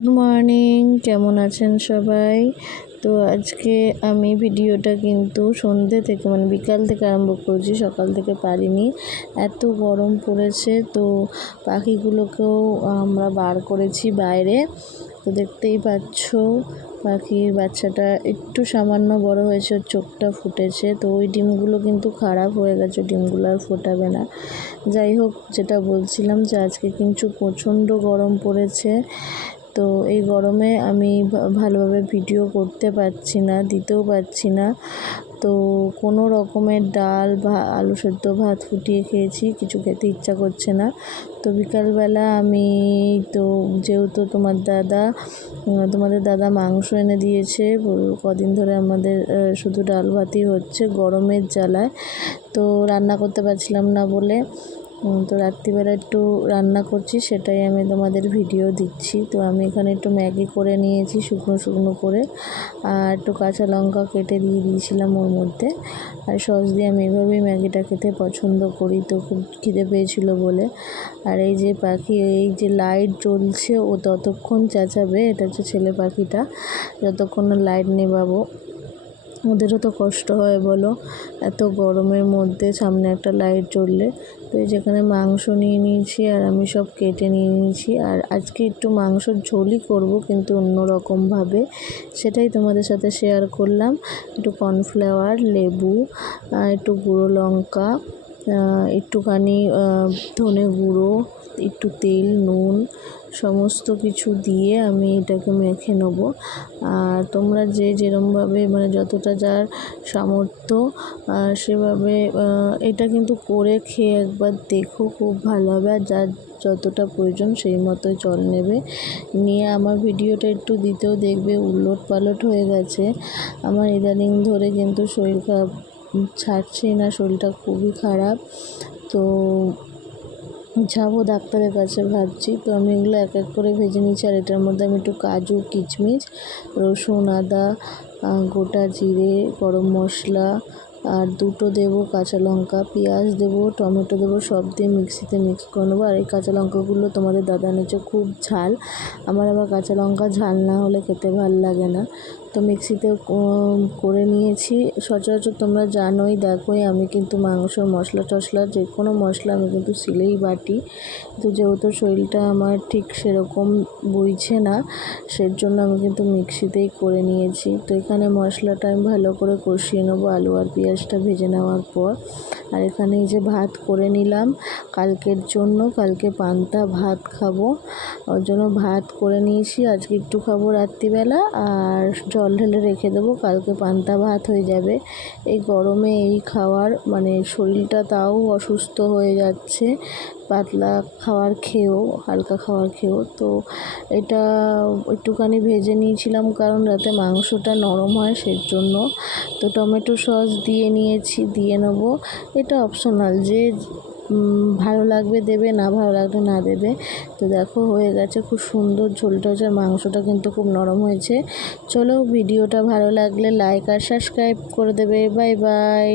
Good morning কেমন আছেন সবাই? তো আজকে আমি ভিডিওটা কিন্তু সন্ধে থেকে মানে বিকাল থেকে আরম্ভ করছি, সকাল থেকে পারিনি। এত গরম পড়েছে, তো পাখিগুলোকেও আমরা বার করেছি বাইরে। তো দেখতেই পাচ্ছ, পাখির বাচ্চাটা একটু সামান্য বড় হয়েছে, ওর চোখটা ফুটেছে। তো ওই ডিমগুলো কিন্তু খারাপ হয়ে গেছে, ডিমগুলো আর ফোটাবে না। যাই হোক, যেটা বলছিলাম যে আজকে কিন্তু প্রচণ্ড গরম পড়েছে। তো এই গরমে আমি ভালোভাবে ভিডিও করতে পারছি না, দিতেও পারছি না। তো কোনো রকমের ডাল বা আলু সেদ্ধ ভাত ফুটিয়ে খেয়েছি, কিছু খেতে ইচ্ছা করছে না। তো বিকালবেলা আমি তো, যেহেতু তোমার দাদা তোমাদের দাদা মাংস এনে দিয়েছে কদিন ধরে আমাদের শুধু ডাল ভাতই হচ্ছে গরমের জ্বালায়। তো রান্না করতে পারছিলাম না বলে তো রাত্রিবেলা একটু রান্না করছি, সেটাই আমি তোমাদের ভিডিও দিচ্ছি। তো আমি এখানে একটু ম্যাগি করে নিয়েছি, শুকনো শুকনো করে, আর একটু কাঁচা লঙ্কা কেটে দিয়ে দিয়েছিলাম ওর মধ্যে। আর সস দিয়ে আমি এভাবেই ম্যাগিটা খেতে পছন্দ করি, তো খুব খিদে পেয়েছিল বলে। আর এই যে পাখি, এই যে লাইট জ্বলছে, ও ততক্ষণ চেঁচাবে, এটা হচ্ছে ছেলে পাখিটা, যতক্ষণ লাইট নেবাবো। ওদেরও তো কষ্ট হয়, বলো। এত গরমের মধ্যে সামনে একটা লাইট জ্বললে। তো এই যেখানে মাংস নিয়ে নিয়েছি আর আমি সব কেটে নিয়ে নিয়েছি। আর আজকে একটু মাংসর ঝোলই করব কিন্তু অন্য রকমভাবে সেটাই তোমাদের সাথে শেয়ার করলাম। একটু কর্নফ্লাওয়ার লেবু একটু গুঁড়ো লঙ্কা একটুখানি ধনে গুঁড়ো, একটু তেল, নুন, সমস্ত কিছু দিয়ে আমি এটাকে মেখে নেব। আর তোমরা যে যেরমভাবে মানে যতটা যার সামর্থ্য সেভাবে এটা কিন্তু করে খেয়ে একবার দেখো, খুব ভালো হবে। আর যার যতটা প্রয়োজন সেই মতোই জল নেবে। নিয়ে আমার ভিডিওটা একটু দিতেও দেখবে উলট পালট হয়ে গেছে। আমার ইদানিং ধরে কিন্তু শরীর খারাপ ছাড়ছেই না, শরীরটা খুবই খারাপ। তো যাব ডাক্তারের কাছে ভাবছি। তো আমি এগুলো এক এক করে ভেজে নিচ্ছি, আর এটার মধ্যে আমি একটু কাজু, কিচমিচ, রসুন, আদা গোটা জিরে, গরম মশলা, আর দুটো দেবো কাঁচা লঙ্কা, পেঁয়াজ দেবো, টমেটো দেবো, সব দিয়ে মিক্সিতে মিক্স করে নেব। আর এই কাঁচা লঙ্কাগুলো তোমাদের দাদা নিচে খুব ঝাল। আমার আবার কাঁচা লঙ্কা ঝাল না হলে খেতে ভালো লাগে না। তো মিক্সিতে করে নিয়েছি। সচরাচর তোমরা জানোই, দেখোই আমি কিন্তু মাংস, মশলা টশলা যে কোনো মশলা আমি কিন্তু সিলেই বাটি। তো যেহেতু শরীরটা আমার ঠিক সেরকম বইছে না সের জন্য আমি কিন্তু মিক্সিতেই করে নিয়েছি। তো এখানে মশলাটা আমি ভালো করে কষিয়ে নেব, আলু আর পেঁয়াজটা ভেজে নেওয়ার পর। আর এখানে এই যে ভাত করে নিলাম, কালকের জন্য কালকে পান্তা ভাত খাব। ওর জন্য ভাত করে নিয়েছি, আজকে একটু খাব রাত্রিবেলা, আর জল ঢেলে রেখে দেবো, কালকে পান্তা ভাত হয়ে যাবে। এই গরমে এই খাওয়ার মানে শরীরটা তাও অসুস্থ হয়ে যাচ্ছে, পাতলা খাওয়ার খেয়েও, হালকা খাবার খেয়েও। তো এটা একটুখানি ভেজে নিয়েছিলাম কারণ যাতে মাংসটা নরম হয় সেই জন্য তো টমেটো সস দিয়ে নিয়েছি, দিয়ে নেব। এটা অপশনাল যে ভালো লাগবে দেবে, না ভালো লাগলে না দেবে। তো দেখো, হয়ে গেছে খুব সুন্দর ঝোলটা হচ্ছে মাংসটা কিন্তু খুব নরম হয়েছে। চলো, ভিডিওটা ভালো লাগলে লাইক আর সাবস্ক্রাইব করে দেবে। Bye bye